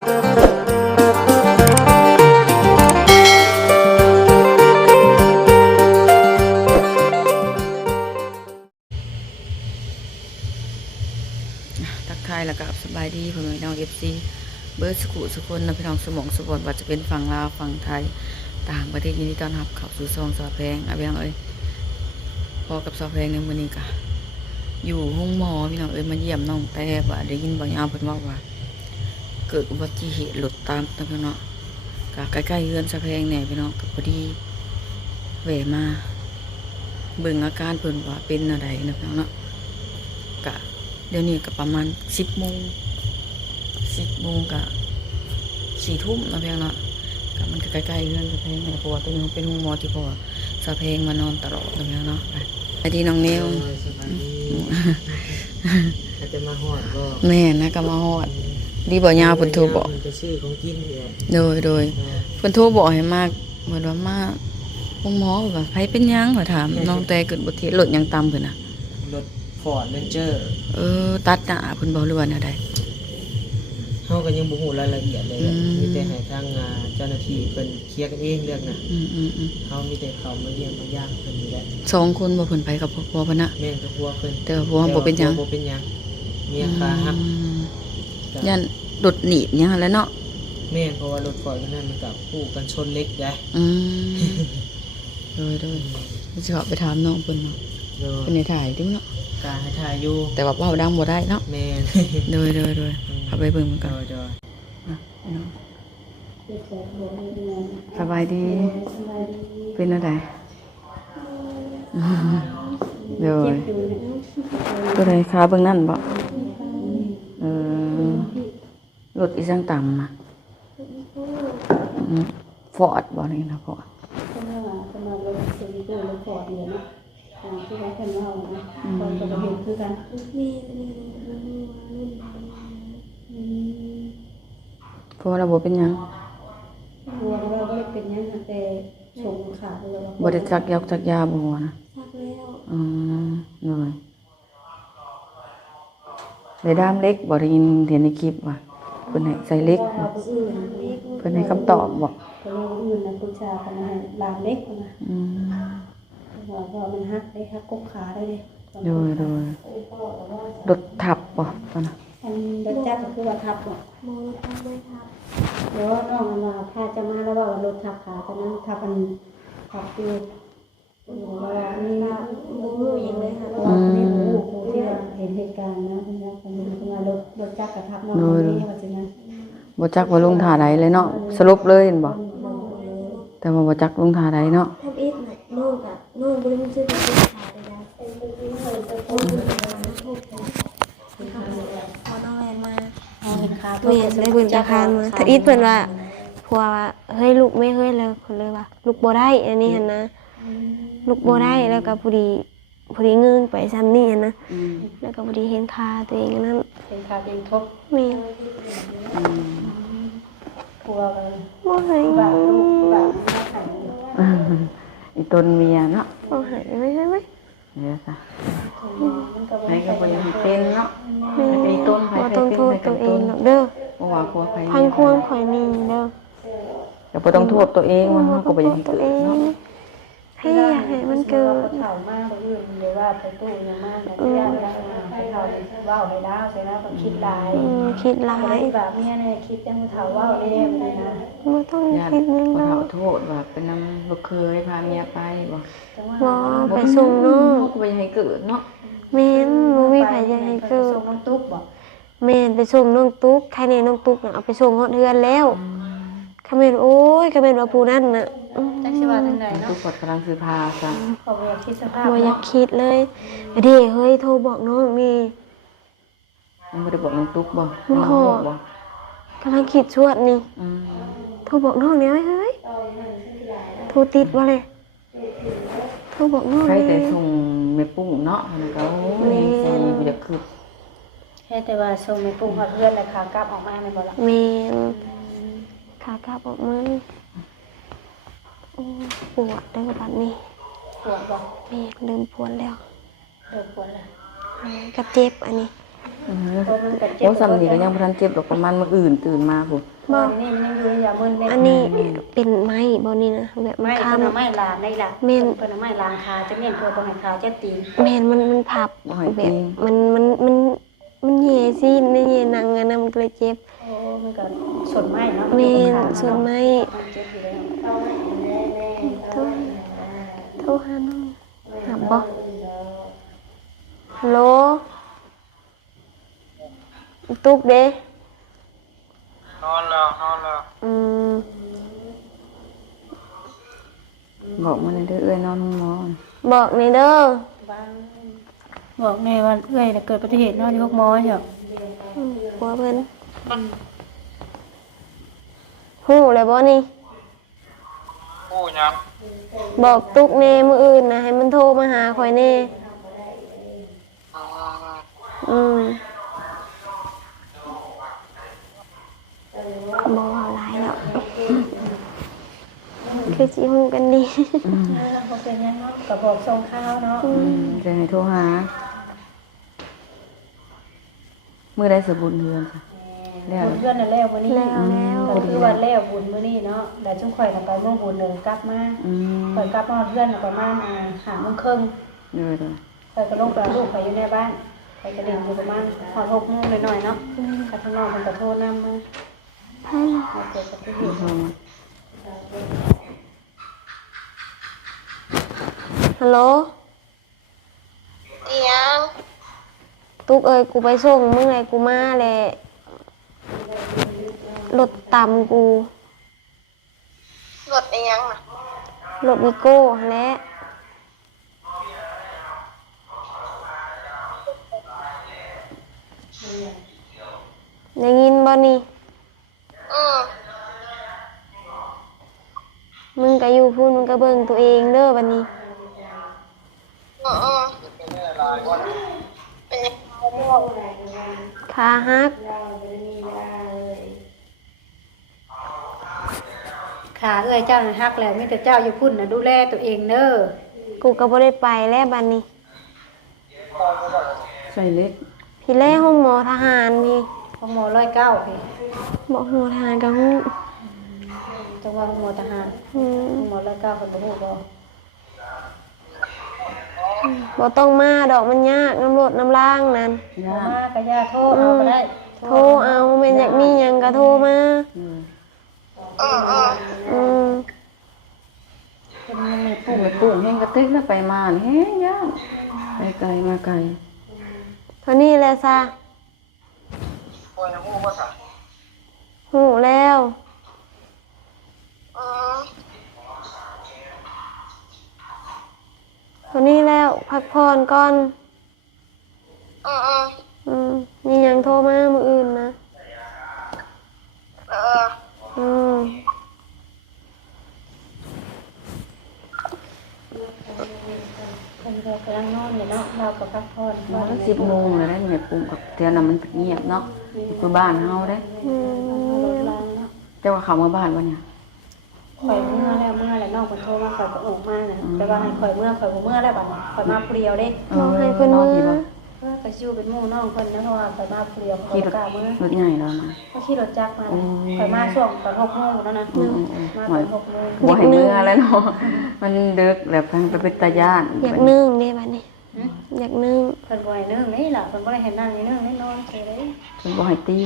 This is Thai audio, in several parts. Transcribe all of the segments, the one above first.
ทักทายแล้วก็สบายดีพี่น้องFCเบิร์ดสกุสุคนนะพี่น้องสมองสมบัติว่าจะเป็นฝั่งลาวฝั่งไทยต่างประเทศยินดีต้อนรับเข้าสู่ซองสาวแพงเอาพี่น้องเอ้ยพอกับสาวแพงในมื้อนี้ก็อยู่ห้องหมอพี่น้องเอ้ยมาเยี่ยมน้องแต่ว่าได้ยินบ่ยาวเพิ่นว่าเกิดอุบัติเหตุรถตามนะพี่น้องก็ใกล้ๆเรือนสาวแพงเนี่ยพี่น้องก็พอดีแวะมาเบิ่งอาการเพิ่นว่าเป็นอะไรนะพี่น้องเนาะก็เดี๋ยวนี้ก็ประมาณ10 โมงกับ4 ทุ่มนะเพียงเนาะก็มันก็ใกล้ๆเรื่องสะเพงเพราะว่าตัวนี้เป็นห้องหมอที่พอสะเพงมานอนตลอดนะเพียงเนาะไปดีน้องเนวอาจจะมาหอดก็แม่นะก็มาหอดดีบ่ยาวเพิ่นโทรบอกจะชื่อของกินโดยเพิ่นโทรบอกให้มากเหมือนว่ามาห้องหมอว่าไผเป็นหยังขอถามน้องแต่เกิดอุบัติเหตุรถยังต่ำเพิ่นน่ะรถฟอร์ดเรนเจอร์ตัดหน้าเพิ่นบ่รู้ว่าแนวใดเขาก็ยังบ่ฮู้รายละเอียดเลยมีแต่ให้ทางเจ้าหน้าที่เพิ่นเคลียร์กันเองเรื่องน่ะเขามีแต่เขามาเยี่ยมมาย่างเพิ่นนี่แหละ2 คนบ่เพิ่นไปกับพ่อเพิ่นน่ะแม่นกับผัวเพิ่นแต่ผัวบ่เป็นหยังเมียขาหักยันรถหนีบหยังแล้วเนาะแม่นเพราะว่ารถฟอร์ดนั้นมันก็คู่กันชนเล็กได้โดยสิเอาไปถามน้องเพิ่นเนาะเพิ่นได้ถ่ายดิเนาะการให้ถ่ายอยู่แต่ว่าเว้าดังบ่ได้เนาะแม่นโดยเอาไปเบิ่งมันก่อนสบายดีเป็นอะไรโดยตัวใดขาเบิ่งนั่นบ่รถอีสังต่ำฟอร์ดบ่นี่นะพ่อที่เขาเป็นเรานะคนจะเห็นคือกันเพราะเราบ่เป็นหยังบัวเราก็เป็นยังแต่ชงขาดเลยบ่ได้จักยาบ่หัวนะซักแล้วเลยได้ด้ามเล็กบ่ได้ยินเห็นในคลิปว่าเพิ่นให้ใส่เล็กเพิ่นให้คำตอบบ่ก็เลยอื่นนะปรึกษากันนะลามเล็กนะว่ามันหักได้หักกบขาได้เลยโดยรถทับบ่ตอนนั้นอันรถจักรก็คือว่าทับบ่โมรถทับไม่ทับเดี๋ยวน้องมาพาจะมาแล้วว่ารถทับขาตอนนั้นทับมันทับอยู่ว่านี่รู้อย่างเลยค่ะว่านี่รู้ผู้ที่เห็นเหตุการณ์นะคุณยายคนนี้มารถจักรกับทับน้องนี่ว่าจังนั้นบ่จักว่าลงท่าใดเลยเนาะสรุปเลยเห็นบ่แต่ว่าบ่จักลงท่าใดเนาะทำอีกน่ะน้องบ่ได้มีชื่อเป็นขาใดๆพอน้องแอนมาเมียได้บุญจากคานมาถ้าอีทเพิ่นว่าผัวว่าเฮ้ยลูกไม่เฮ้ยเลยเพิ่นเลยว่าลูกบ่ได้อันนี้หั่นนะลูกบ่ได้แล้วก็พอดีเงินไปซ้ำนี่หั่นนะแล้วก็พอดีเห็นค่าตัวเองนั้นเห็นค่าตัวเองทบแม่ผัวบ่ให้บาปลูกบาปอีตนเมียเนาะบ่ให้ไม่ใช่มั้ยเดี๋ยวซะให้ก็บ่ยังเป็นเนาะไอ้ต้นไผต้องโทษตัวเองเด้อบ่ว่าผัวไผพังควงข่อยนี่เด้อก็บ่ต้องโทษตัวเองมันก็บ่ยังเกิดเนาะให้มันเกิดเฒ่ามากบ่อื่นเดี๋ยวว่าไปตู้ยังมากนะที่ญาติให้เฒ่าเว้าให้ดาวใส่แล้วต้องคิดหลายแบบเมียเนี่ยคิดจังเฒ่าเว้าเด้เลยนะบ่ต้องคิดนึงบ่โทษว่าเป็นนำลูกเคยพาเมียไปบ่ไปส่งน้องก็บ่ยังให้เกิดเนาะแม่นบ่มีไผจะให้เกิดส่งน้องตุ๊กบ่แม่นไปส่งน้องตุ๊กใครเนี่ยน้องตุ๊กน่ะเอาไปส่งฮอดเฮือนแล้วคำเมนโอ้ยคำเมนว่าผู้นั้นน่ะจักสิว่าจังไดเนาะตุ๊กกำลังซื้อผ้าซะเขาบ่อยากคิดสภาพบ่อยากคิดเลยเด้เฮ้ยโทรบอกน้องนี่ยังบ่ได้บอกน้องตุ๊กบ่กำลังคิดชวดนี่โทรบอกน้องเนี่ยเฮ้ยโทรติดบ่เลยโทรบอกน้องใครแต่ส่งแม่ปุ้งเนาะมันก็มีสิบ่อยากคือแค่แต่ว่าส่งแม่ปุ้งฮอดเฮือนแล้วขากลับออกมาแม่นบ่ล่ะแม่นขากลับออกมาปวดได้บัดนี้ปวดบ่แม่เริ่มปวดแล้วกระเจ็บอันนี้ โอ้สำนีก็ยังบ่ทันเจ็บดอกประมาณมื้ออื่นตื่นมาพุ่น บ่นี่มันยังอยู่อย่ามึนเด้ อันนี้เป็นไม้บ่นี่นะแบบมัน ไม่ ค้ เพิ่นเอาไม้ลานได้ล่ะ แม่น เพิ่นเอาไม้ลานขาจะเม่นเพื่อบ่ให้ขาเจ็บตีน ำแม่นมันพับ บ่ให้ แบ ตี บมันแย่ซี่ในแย่หนังอะนะมันก็เลยเจ็บ โอ้มันก็สนไม้เนาะ แม่น ขา ส่วนไม้ มันเจ็บอยู่แล้ว โทรหาน้องหาบ่ฮัลโหลตุ๊กเด้ นอนแล้ว อืม บอกมาเลยเด้อเอ้ยนอนห้องหมอ บอกในเด้อ บอกแม่ว่าเอ้ยน่ะเกิดอุบัติเหตุนอนอยู่6 หมอเจ้า หัวเพิ่นฮู้เลยบ่นี่ โอ้ยัง บอกตุ๊กแน่มื้ออื่นนะให้มันโทรมาหาข่อยแน่บ่เอาหลายแล้วคือสิฮู้กันดี บ่เป็นหยังเนาะก็บอกส่งข่าวเนาะ จะให้โทรหามื้อใดสิบุญเฮือนค่ะแล้ว บุญเพื่อนน่ะแล้วมื้อนี้ แล้ว ก็คือว่าแล้วบุญมื้อนี้เนาะแล้วจุ่มข่อยน่ะไปเมื่อบุญเลยกลับมา อืม ข่อยกลับมาเพื่อนน่ะประมาณ5 โมงครึ่ง เด้อ ข่อยก็ลงไปเอาลูกไปอยู่ในบ้านข่อยก็เล่นอยู่ประมาณฮอด6 โมงหน่อยๆเนาะก็ทางน้องเพิ่นก็โทรนำมา ไผล่ะ ให้เกิดอุบัติเห ๆ ตุ โทรมา ฮัลโหล อีหยัง ตุ๊กเอ้ยกูไปส่งมึงไงกูมาแหละรถต่ำกู รถอีหยังน่ะ รถวิโก้หั่นแหละได้ยินบ่นี่ อืม มึงก็อยู่พูดมึงก็เบิ่งตัวเองเด้อบัดนี้ อืมเป็นยังไง ขาหัก ขาเอ้ยเจ้าน่ะฮักแล้วมีแต่เจ้าอยู่พุ่นน่ะดูแลตัวเองเด้อ กูก็บ่ได้ไปแล้วบัดนี้ ใส่เล็ก พี่แล่ห้องหมอทหารพี่ พอหมอ109พี่ บอกหมอทหารก็ฮู้ จังหวัดหมอทหาร อืม หมอ109เพิ่นบ่ฮู้บ่ บ่ต้องมาดอกมันยากน้ำรถน้ำล่างนั่น ย่า มาก็ย่าโทรเอาก็ได้ โทรเอาแม่นอยากมีหยังก็โทรมา อืม อืม เป็นยังไง ปลูกไปปลูกแห้งกระติกแล้วไปมานี่แห้งยากไปไกลมาไกล เท่านี้แหละซะ ป่วยน้ำมูกว่าสั่ง หูแล้ว อืม เท่านี้แล้วพักผ่อนก่อน อืมอืม อืมมีหยังโทรมามื้ออื่นนะ เออ อืม เพิ่นก็กำลังนอนอยู่เนาะเราก็พักผ่อน นอน10 โมงเลยได้แม่ปลูกกับเทื่อนั้นมันเงียบเนาะคือบ้านเฮาเด้ อืม รถล้างเนาะ เจ้าว่าเขามาบ้านบ่เนี่ย ข่อยเมื่อแล้วน้องเพิ่นโทรมาข่อยก็ออกมาน่ะแต่ว่าให้ข่อยเมื่อข่อยบ่เมื่อแล้วบัดนี้ข่อยมาผู้เดียวเด้ บอกให้เพิ่นมือ ดีบ่ เออก็สิอยู่เป็นหมู่น้องเพิ่นนะเพราะว่าข่อยมาผู้เดียวข่อย ขี่ร บ่ ถ กล้ามื้อ รถใหญ่แล้วนะ ก็ขี่รถจักรมาน่ะข่อยมาช่วงตอน6 โมงแล้วนะ อืม มา ห ต น่ อ อย น6 โมง บ่ให้เมื่อแล้วเนาะมันดึกแล้วพังไปเป็นตาย่าน อยากนึ่งเด้บัดนี้อยากนึ่ง เพิ่นบ่ให้นึ่งนี่ล่ะเพิ่นบ่ได้ให้นั่งนี่นึ่งนี่นอนเฉยเลย เพิ่นบ่ให้ตี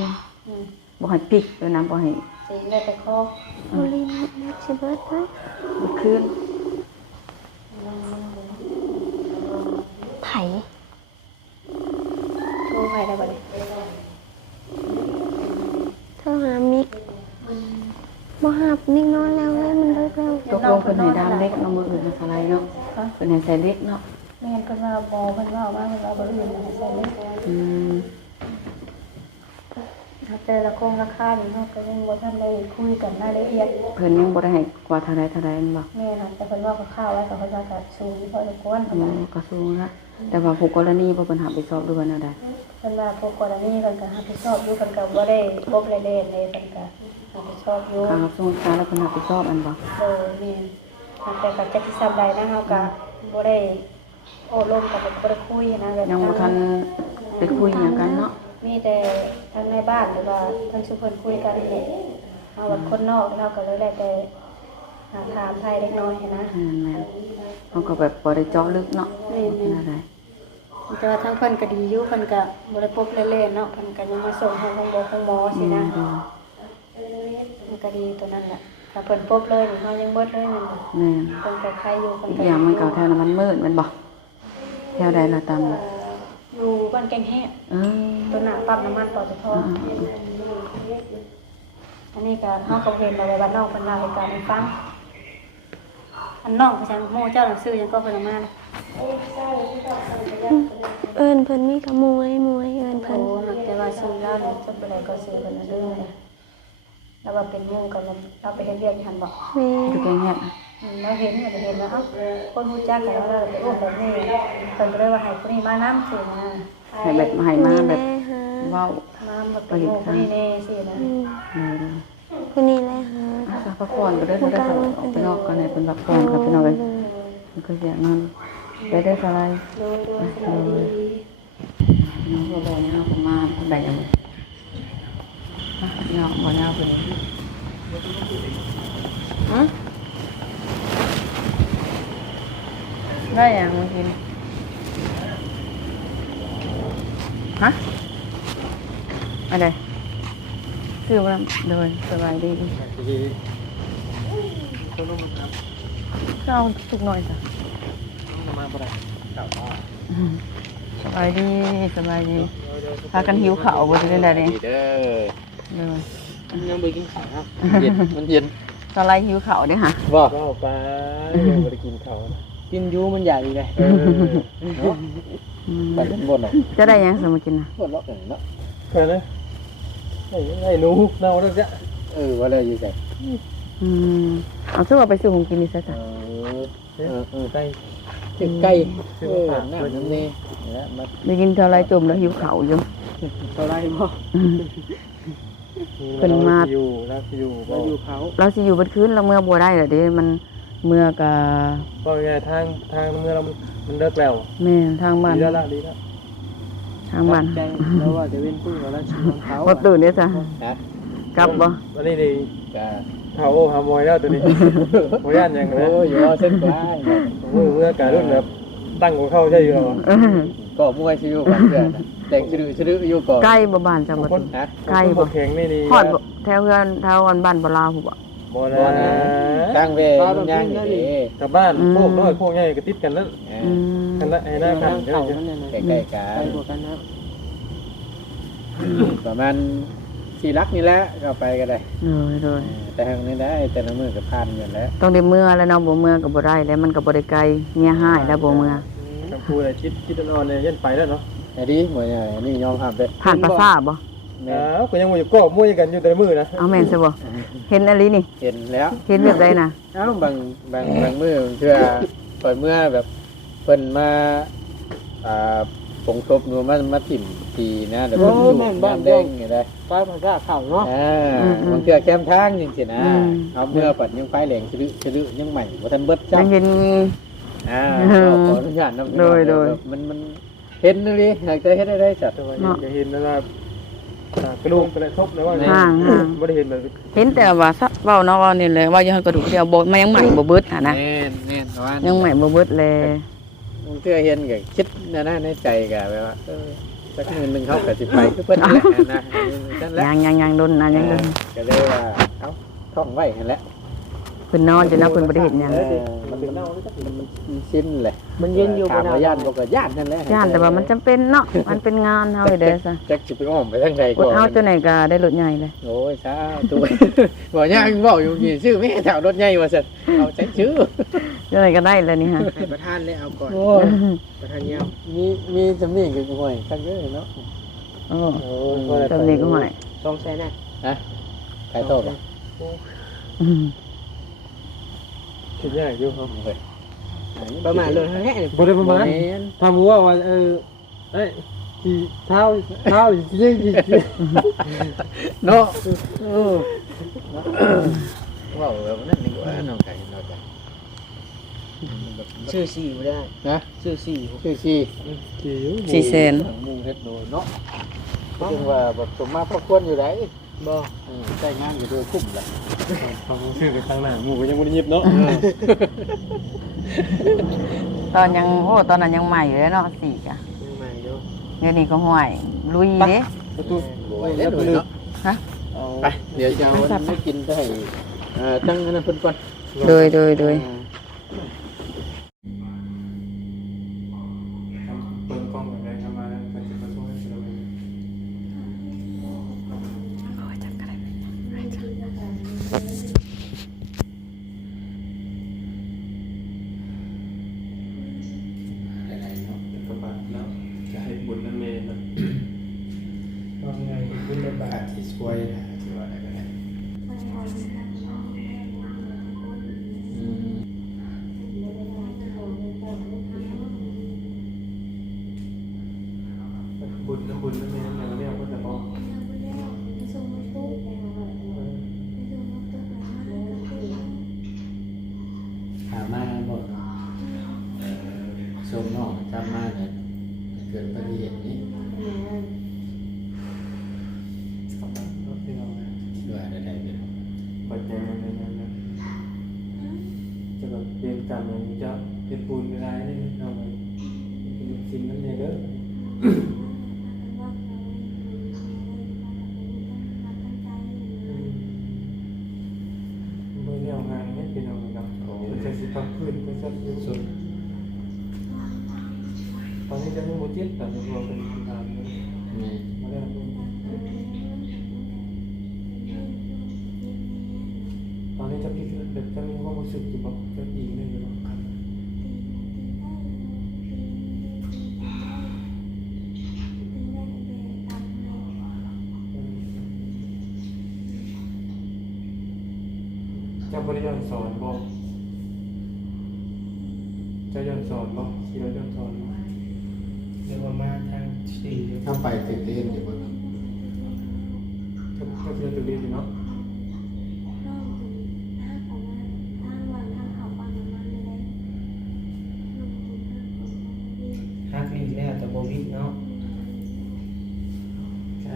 อืม บ่ให้ปิกแล้วน้ำบ่ให้ ตีได้แต่คอ โอลินสิเบิดเด้อ บ่คืน ไผ โทรไปได้บัดนี้ โทรหามิกบ่ฮับมิกนอนแล้วเว้ยมันเลิกแล้ว ตกลงเพิ่นให้ดามเล็กเนาะมื้ออื่นมาสไลด์เนาะเพิ่นให้ใส่เล็กเนาะ แม่นเพิ่นว่าบ่เพิ่นว่าว่าเพิ่นว่าบ่อื่นให้ใส่เลย อืม แต่ละโครงราคานี่เนาะก็ยังบ่ทันได้คุยกันรายละเอียด เพิ่นยังบ่ได้ให้กว่าเท่าใดนั่นบ่ แม่น่ะแต่เพิ่นว่าคร่าวๆไว้ก็เพิ่นว่าก็สูงพอสมควร อืมก็สูงละแต่ว่าผู้กรณีบ่เพิ่นรับผิดชอบด้วยว่าแนวใด เพิ่นว่าพวกกรณีเพิ่นก็รับผิดชอบอยู่เพิ่นก็บ่ได้พบรายละเอียดเลยเพิ่นก็รับผิดชอบอยู่ ค่ารับส่งการแล้วเพิ่นรับผิดชอบอันบ่ โดยแม่นแต่ก็จักสิซ้ำใดนะเฮาก็บ่ได้โอ้ลมกับบ่ได้คุยนะแบบ ยังบ่ทัน ไปคุยหยังกันเนาะ มีแต่ทั้งในบ้านหรือว่าทั้งชุมชนคุยกันนี่เอาแบบคนนอกเราก็เลยได้แต่หาถามไทยเล็กน้อยนะ แม่นเขาก็แบบบ่ได้เจาะลึกเนาะ แม่น อะไร แต่ว่าทั้งเพิ่นก็ดีอยู่เพิ่นก็บ่ได้พบเล่นๆเนาะเพิ่นก็ยังมาส่งให้ของหมอสินะมันก็ดีตัวนั้นแหละถ้าเพิ่นพบเลยนี่เฮายังเบิดเลยนั่นน่ะ แม่น เพิ่นก็ใครอยู่เพิ่น อีก ก็ อย่างมันเก่าแถวนั้นมันมืดมันบ่แถวใดล่ะตาม อยู่บ้านแกงแห้ง เออ ตัวหน้าปั๊มน้ำมันปตทอันนี้ก็เฮาก็เห็นแล้วว่าน้องเพิ่นเล่าให้การให้ฟังอันน้องเขาจังโมเจ้าหนังสือยังก็เพิ่นเอามานะ เอิ้นเพิ่นมีกะมวยเอิ้น โอ้ เพิ่น แต่ว่าซื้อแล้วนี่จะเป็นอะไรก็ซื้อกันเด้อแล้วว่าเป็นหมู่กันเราไปเฮ็ดเวียกที่หั่นบ่ แม่ ตัวแกงเฮ็ด เราเห็นแล้วเอ้าคนรู้จักกันแล้วเราไปร่วมแบบนี้เพิ่นก็เลยว่าให้คนนี้มานำสินะ ให้แบบให้มาแบบ แม่หา เว้า มาแบบเป็นหมู่คนนี้แน่สินะ อืม เลย คนนี้แหละหา อ่ะพักผ่อนก็ได้อได้อออกไปนอกกันให้เพิ่นพักผ่อนกับพี่น้องเอ้ยมันก็เสียนอนได้ได้สบาย โดยสบายดี น้องก็บอกเนี่ยเราก็มาแบ่งกันเนาะบ่ยาวเพิ่นฮะได้ยังเมื่อกี้นี่ฮะอะไรซื้อมาเดินสบายดีก็เอาทุกหน่อยจ้ะ มาบ่ได้เก่าว่า สบายดีสบายดีพากันหิวข้าวบ่ได้ได้นี่ เด้อ เด้อ ยังบ่กินข้าวเย็นมันเย็น สไลด์หิวข้าวเด้อค่ะ บ่เอาไปยังบ่ได้กินข้าวกินอยู่มันใหญ่เลยเนาะ ไปเป็นบนหรอ จะได้ยังสมากินนะ บนล็อกหนึ่งเนาะแค่นั้นไอ้หนูเน่าแล้วจ้ะว่าเลยอยู่ใจ เอาซื้อมาไปซื้อของกินนี่ซะจ้ะ ไก่ถึงไก่น้ำน้ำนี่แล้วมา ได้กินเท่าไรจมแล้วหิวข้าวอยู่ เท่าไรบ่ เพิ่นมา อยู่แล้วอยู่เราอยู่เขา เราสิอยู่เบัดคืนเราเมื่อบ่ได้ล่ะเด้มันเมื่อก็ ก็ไงทางเมื่อเรามันเลิกแล้ว แม่ทางบ้าน ดีแล้วละดีแล้ว ทางบ้าน แล้วว่าจะเว้นพึ่งแล้วชิมเขา บ่ตื่นเด้อจ้ะกลับบ่ วันนี้ดีเขาหามวยแล้วตัวนี้โมย่านยังเลยโอ้ยอยู่เส้นกลางเมื่อการรุ่นแบบตั้งของเขาใช่อยู่หรอ ก็มวยชิวกันเพื่อนแต่ชื่ออยู่ก่อน ใกล้บ่บ้านจ้ะบ่ใกล้บ่ แข็งนี่ดี ฮอดบ่แถวเฮือนแถวบ้านบ่ลาวพุ่นบ่ บ่นะตั้งเวมันย่างอยู่ดีกับบ้านพวกน้อยพวกใหญ่ก็ติดกันแล้วกันละไอ้หน้ากันใกล้ๆกันประมาณ4 ลักนี่แหละก็ไปก็ได้เลย แต่ทางนี้ได้แต่ละมือก็ผ่านกันแล้ว ต้องได้เมื่อแล้วเนาะบ่เมื่อก็บ่ได้แล้วมันก็บ่ได้ไกลเมียหายแล้วบ่เมื่อ คำพูดอะไรคิดนอนเลยยันไปแล้วเนาะไอ้ดิหมวยนี่ยอมรับเด้ ผ่านประสาทบ่ ก็ยังอยู่ก็มวยกันอยู่แต่ละมือนะ เอาแม่นซะบ่เห็นอะไรนี่ เห็นแล้ว เห็นแบบใดน่ะ เอ้าบางมือเชื่อปล่อยเมื่อแบบเพิ่นมาผงทบนูมาถิ่มทีนะเดี๋ยวผมอยู่น้ำแดงไงได้ไฟมันก็เข่าเนาะมันเกือแคมทางจริงๆนะเอาเมื่อปัดยังไฟแหลงชื้อยังใหม่ว่าทันเบิดจั ยังเห็น ขออนุญาตน้ำมันเห็นเลยอยากจะเห็นได้จัดจะเห็นแล้วกระดูกกระทบแล้วว่าไม่ได้เห็นแบบ เห็นแต่ว่าเว้าเนาะว่านี่แหละว่ายังกระดูกเดียวบ่มันยังใหม่บ่เบิดอ่ะนะ แน่นว่า ยังใหม่บ่เบิดแล เพื่อเห็นก็คิดในใจก็แบบว่าสักนึงเขาก็สิไปคือเพิ่นแหละนะนั่นแหละ ยังโดนนะยังโดน ก็เลยว่าเอ้าท่องไว้นั่นแหละ เพิ่นนอนอยู่นะเพิ่นบ่ได้เฮ็ดหยัง มันเป็นเน่ามันสิ้นแหละมันเย็นอยู่บ่ย่านบ่ก็ย่านนั่นแหละ ย่านแต่ว่ามันจำเป็นเนาะมันเป็นงานเฮาเด้อซะ จักสิไปอ้อมไปทางใด กดเอาตัวไหนก็ได้รถใหญ่เลย โอ้ยสาธุบ่ย่างเว้าอยู่นี่ชื่อแม่แถวรถใหญ่ว่าซั่นเอาใช้ชื่อ ตัวไหนก็ได้เลยนี่ฮะ ให้ประธานเลยเอาก่อนประธานยาวมีจำนี่คือห่วยคักเด้อเนาะ โอ้ตำนี้ก็หมาย 2แสนนะฮะขายโตบ่คิดยากอยู่ครับประมาณเลยแฮะบ่ได้ประมาณทำว่าเอ้ยที่เท้ายิงเนาะว้าวแบบนั้นดีกว่าน้องไก่ ชื่อสี่บ่ได้ นะ ชื่อสี่ ชื่อชี 400,000 หมูเฮ็ดโดเนาะก็จึงว่าแบบสมมาพอควรอยู่ไหน บ่ ใช้งานอยู่โดยคุ้มแหละ ฟังชื่อไปตั้งหน้าหมูก็ยังบ่ได้ยิบเนาะ ตอนยังโอ้ตอนนั้นยังใหม่อยู่เลยเนาะสี่กะ ใหม่เด้อ เดี๋ยวนี้ก็ห่วยลุยเด้ ประตู โอ้ยเล่นเลยเนาะ ฮะ เอา ไปเดี๋ยวจะเอาอันไม่กินได้ตั้งอันนั้นเพิ่นก่อน โดย เปิดกล้องแบบไหนทำมาแล้วก็จะมาช่วยให้เรา โอ้ยจักกันเลย เป็นกระบะแล้วจะให้บุญนั่นเองนะ ว่าไงคุณได้บาทที่ช่วยนะที่ว่าอะไรก็ได้ บุญนั่นเองอย่างเรียกว่าจะบอก หามาบ่ส่งน้องกลับมาเนี่ยเกิดอุบัติเหตุนี้ ที่เรา ด้วยอะไรเป็น ปัจจัยอะไรนั้นจะแบบเรียนกันอย่างจะเป็นบุญอะไรนี่เราสิ่งนั้นเองเด้อไม่ได้เอางานไม่เป็นเอาแบบเป็นใจสิตั้งพื้นเป็นสัตว์ยุสุดตอนนี้จะให้โมจิตแต่จะรวมเป็นงานเลย นี่ มาได้ตอนนี้จะพิจารณาจะมีความรู้สึกอยู่แบบจะดีเลยหรือเปล่าจะบริยานสอนบอกจะย้อนสอนบอกที่เราย้อนสอนบอก เรียกว่ามาทางสี่ถ้าไปติดเล่นอยู่บน ก็เรียนตัวเรียนอยู่เนาะ ฮักนี่แล้วแต่บ่วิดเนาะ ใช่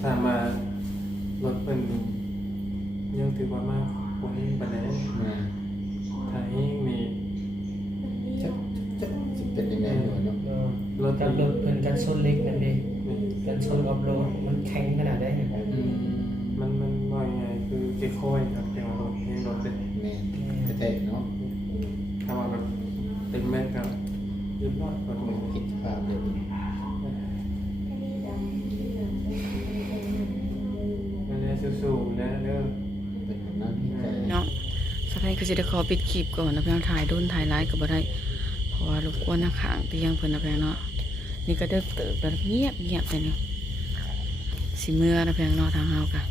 ถ้ามารถเป็นยังถือว่ามากกว่านี้ปานไหน มา ถ้าให้มี จะเป็นยังไงอยู่เนาะรถกับรถเป็นกันส้นเล็กนั่นเองกันส้นกับรถมันแข็งขนาดได้เนี่ย มันว่าไงคือจะค่อยครับอย่างรถให้รถเป็น นี่กระเตะเนาะ ถ้าว่าแบบเต็มแม็กกับยืดรอดกว่าหนึ่ง คิดภาพเลย นั่นแหละสู้ๆนะเด้อ เป็นน้ำที่ใจ เนาะสะพายก็จะได้ขอปิดคลิปก่อนนะเพียงถ่ายดุนถ่ายไลฟ์ก็บ่ได้เพราะว่ารบกวนนักข่างเตียงเพิ่นนะเพียงเนาะนี่ก็เดิกเติบแบบเงียบไปนี่สิเมื่อนะเพียงเนาะทางเฮากะ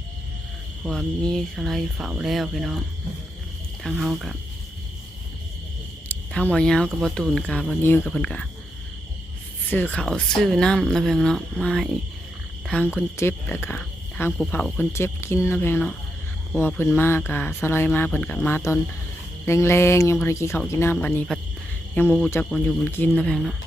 เพราะว่ามีอะไรเฝ้าแล้วพี่น้องทางเฮากะทางบ่ยาวกับบ่ตูนกะบ่นิ้วกับเพิ่นกะซื้อข้าวซื้อน้ำนะเพียงเนาะมาให้ทางคนเจ็บแล้วก็ทางผู้เฒ่าคนเจ็บกินนะเพียงเนาะเพราะว่าเพิ่นมากะสไลด์มาเพิ่นกะมาตอนแรงๆยังบ่ได้กินข้าวกินน้ำบัดนี้พัดยังบ่รู้จักวันอยู่มันกินนะเพียงเนาะ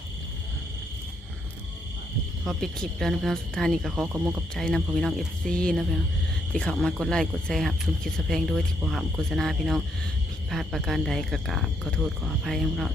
พอปิดคลิปแล้วนะเพียงสุดท้ายนี่ก็ขอขอบคุณกับใจนำพี่น้อง FC นะเพียงที่เข้ามากดไลค์กดแชร์รับชมคลิปสะเพงโดยที่บ่ห้ามโฆษณาพี่น้องผิดพลาดประการใดก็กราบขอโทษขออภัยของเรา